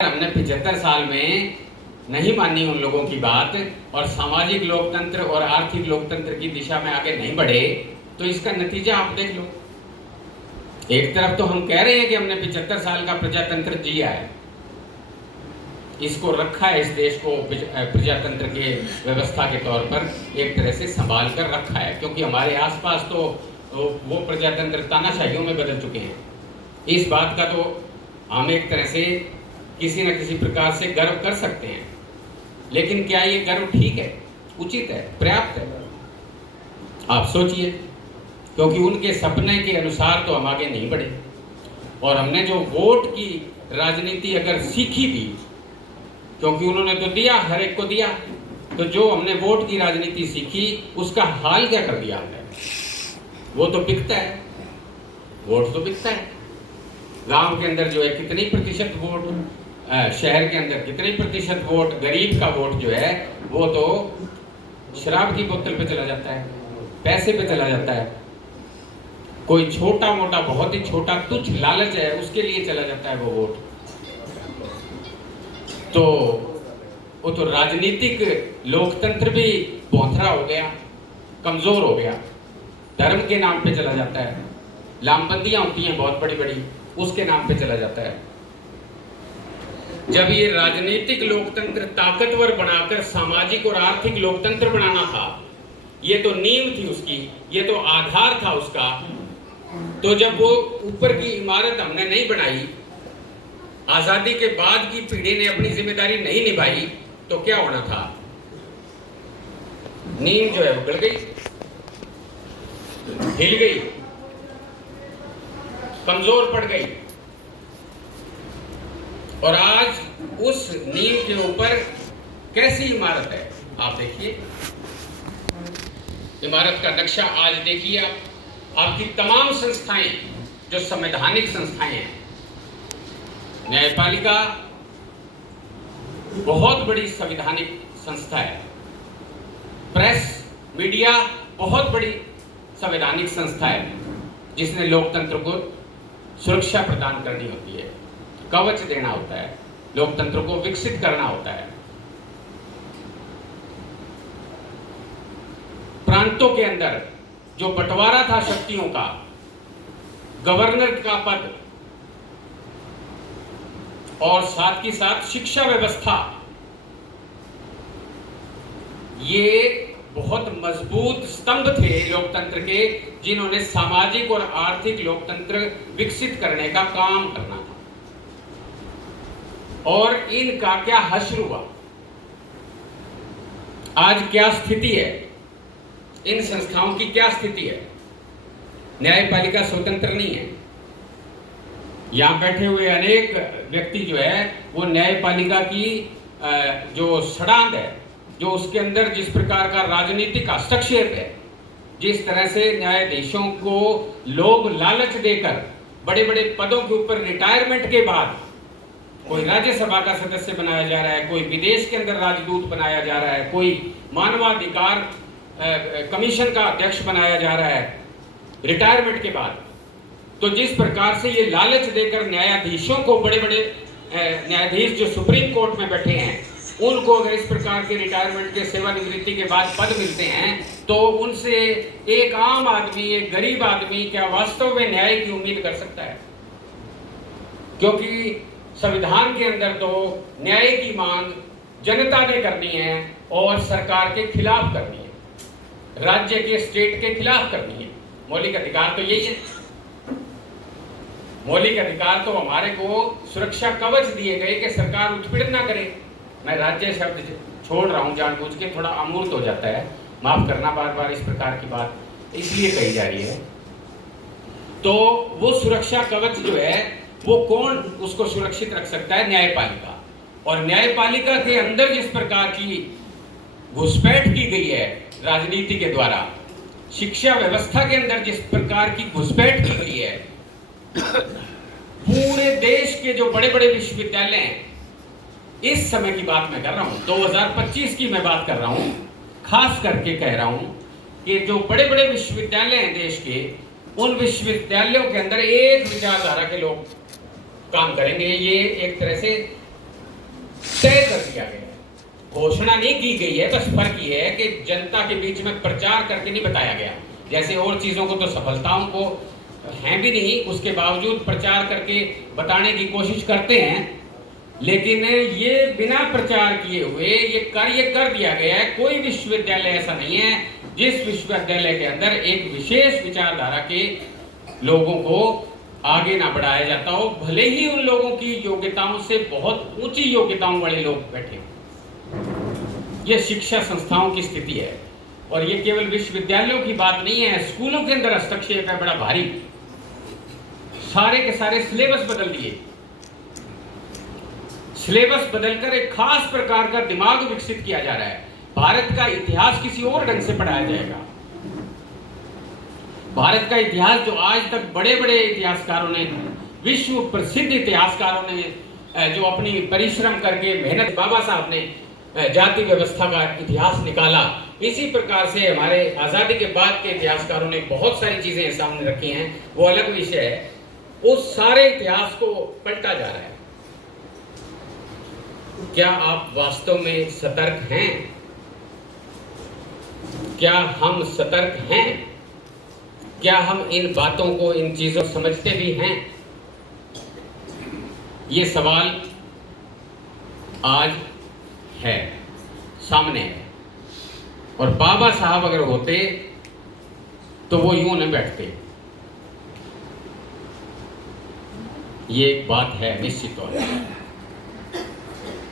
हमने 75 साल में नहीं मानी उन लोगों की बात और सामाजिक लोकतंत्र और आर्थिक लोकतंत्र की दिशा में आगे नहीं बढ़े, तो इसका नतीजा आप देख लो। एक तरफ तो हम कह रहे हैं कि हमने 75 साल का प्रजातंत्र जिया है, इसको रखा है, इस देश को प्रजातंत्र के व्यवस्था के तौर पर एक तरह से संभाल कर रखा है, क्योंकि हमारे आसपास तो वो प्रजातंत्र तानाशाहियों में बदल चुके हैं। इस बात का तो हम एक तरह से किसी न किसी प्रकार से गर्व कर सकते हैं, लेकिन क्या ये गर्व ठीक है, उचित है, पर्याप्त है? आप सोचिए, क्योंकि उनके सपने के अनुसार तो हम आगे नहीं बढ़े। और हमने जो वोट की राजनीति अगर सीखी भी, क्योंकि उन्होंने तो दिया, हर एक को दिया, तो जो हमने वोट की राजनीति सीखी उसका हाल क्या कर दिया हमने? वो तो बिकता है, वोट तो बिकता है। गांव के अंदर जो है कितनी प्रतिशत वोट, शहर के अंदर कितने प्रतिशत वोट, गरीब का वोट जो है वो तो शराब की बोतल पे चला जाता है, पैसे पे चला जाता है, कोई छोटा मोटा बहुत ही छोटा तुच्छ लालच है उसके लिए चला जाता है वो वोट। तो वो तो राजनीतिक लोकतंत्र भी बोथरा हो गया, कमजोर हो गया, धर्म के नाम पे चला जाता है, लामबंदियां होती हैं बहुत बड़ी बड़ी, उसके नाम पे चला जाता है। जब ये राजनीतिक लोकतंत्र ताकतवर बनाकर सामाजिक और आर्थिक लोकतंत्र बनाना था, ये तो नींव थी उसकी, ये तो आधार था उसका, तो जब वो ऊपर की इमारत हमने नहीं बनाई, आजादी के बाद की पीढ़ी ने अपनी जिम्मेदारी नहीं निभाई, तो क्या होना था? नींव जो है वो गड़ गई, हिल गई, कमजोर पड़ गई। और आज उस नींव के ऊपर कैसी इमारत है आप देखिए, इमारत का नक्शा आज देखिए आप। आपकी तमाम संस्थाएं जो संवैधानिक संस्थाएं हैं, न्यायपालिका बहुत बड़ी संवैधानिक संस्था है, प्रेस मीडिया बहुत बड़ी संवैधानिक संस्था है, जिसने लोकतंत्र को सुरक्षा प्रदान करनी होती है, कवच देना होता है, लोकतंत्र को विकसित करना होता है। प्रांतों के अंदर जो बंटवारा था शक्तियों का, गवर्नर का पद और साथ ही साथ शिक्षा व्यवस्था, ये बहुत मजबूत स्तंभ थे लोकतंत्र के, जिन्होंने सामाजिक और आर्थिक लोकतंत्र विकसित करने का काम करना था। और इनका क्या हश्र हुआ, आज क्या स्थिति है, इन संस्थाओं की क्या स्थिति है? न्यायपालिका स्वतंत्र नहीं है। यहां बैठे हुए अनेक व्यक्ति जो है वो न्यायपालिका की जो सड़ांध है, जो उसके अंदर जिस प्रकार का राजनीतिक हस्तक्षेप है, जिस तरह से न्यायाधीशों को लोग लालच देकर बड़े बड़े पदों के ऊपर रिटायरमेंट के बाद कोई राज्यसभा का सदस्य बनाया जा रहा है, कोई विदेश के अंदर राजदूत बनाया जा रहा है, कोई मानवाधिकार कमीशन का अध्यक्ष बनाया जा रहा है रिटायरमेंट के बाद, तो जिस प्रकार से ये लालच देकर न्यायाधीशों को, बड़े बड़े न्यायाधीश जो सुप्रीम कोर्ट में बैठे हैं, उनको अगर इस प्रकार के रिटायरमेंट के, सेवानिवृत्ति के बाद पद मिलते हैं, तो उनसे एक आम आदमी, एक गरीब आदमी क्या वास्तव में न्याय की उम्मीद कर सकता है? क्योंकि संविधान के अंदर तो न्याय की मांग जनता ने करनी है और सरकार के खिलाफ करनी है, राज्य के, स्टेट के खिलाफ करनी है। मौलिक अधिकार तो यही है। मौलिक अधिकार तो हमारे को सुरक्षा कवच दिए गए कि सरकार उत्पीड़न ना करे। मैं राज्य शब्द छोड़ रहा हूं जानबूझ के, थोड़ा अमूर्त हो जाता है, माफ करना, बार बार इस प्रकार की बात इसलिए कही जा रही है। तो वो सुरक्षा कवच जो है वो कौन उसको सुरक्षित रख सकता है? न्यायपालिका। और न्यायपालिका के अंदर जिस प्रकार की घुसपैठ की गई है राजनीति के द्वारा, शिक्षा व्यवस्था के अंदर जिस प्रकार की घुसपैठ की गई है, पूरे देश के जो बड़े बड़े विश्वविद्यालय हैं, इस समय की बात मैं कर रहा हूं, 2025 की मैं बात कर रहा हूं, खास करके कह रहा हूं कि जो बड़े बड़े विश्वविद्यालय हैं देश के, उन विश्वविद्यालयों के अंदर एक विचारधारा के लोग काम करेंगे। ये एक तरह से दिया गया है। घोषणा नहीं की गई है, बस फर्क ये है कि जनता के बीच में प्रचार करके नहीं बताया गया। जैसे और चीज़ों को तो सफलताओं को हैं भी नहीं, उसके बावजूद प्रचार करके बताने की कोशिश करते हैं, लेकिन ये बिना प्रचार किए हुए ये कार्य कर दिया गया है। कोई विश्वविद्यालय ऐसा नहीं है जिस विश्वविद्यालय के अंदर एक विशेष विचारधारा के लोगों को आगे ना बढ़ाया जाता हो, भले ही उन लोगों की योग्यताओं से बहुत ऊंची योग्यताओं वाले लोग बैठे। ये शिक्षा संस्थाओं की स्थिति है, और ये केवल विश्वविद्यालयों की बात नहीं है, स्कूलों के अंदर हस्तक्षेप है बड़ा भारी। सारे के सारे सिलेबस बदल दिए, सिलेबस बदलकर एक खास प्रकार का दिमाग विकसित किया जा रहा है। भारत का इतिहास किसी और ढंग से पढ़ाया जाएगा। भारत का इतिहास जो आज तक बड़े बड़े इतिहासकारों ने, विश्व प्रसिद्ध इतिहासकारों ने जो अपनी परिश्रम करके मेहनत, बाबा साहब ने जाति व्यवस्था का इतिहास निकाला, इसी प्रकार से हमारे आज़ादी के बाद के इतिहासकारों ने बहुत सारी चीज़ें सामने रखी हैं, वो अलग विषय है। उस सारे इतिहास को पलटा जा रहा है। क्या आप वास्तव में सतर्क हैं? क्या हम सतर्क हैं? क्या हम इन बातों को, इन चीज़ों को समझते भी हैं? ये सवाल आज है, सामने है। और बाबा साहब अगर होते तो वो यूं न बैठते। ये एक बात है निश्चित तौर पर।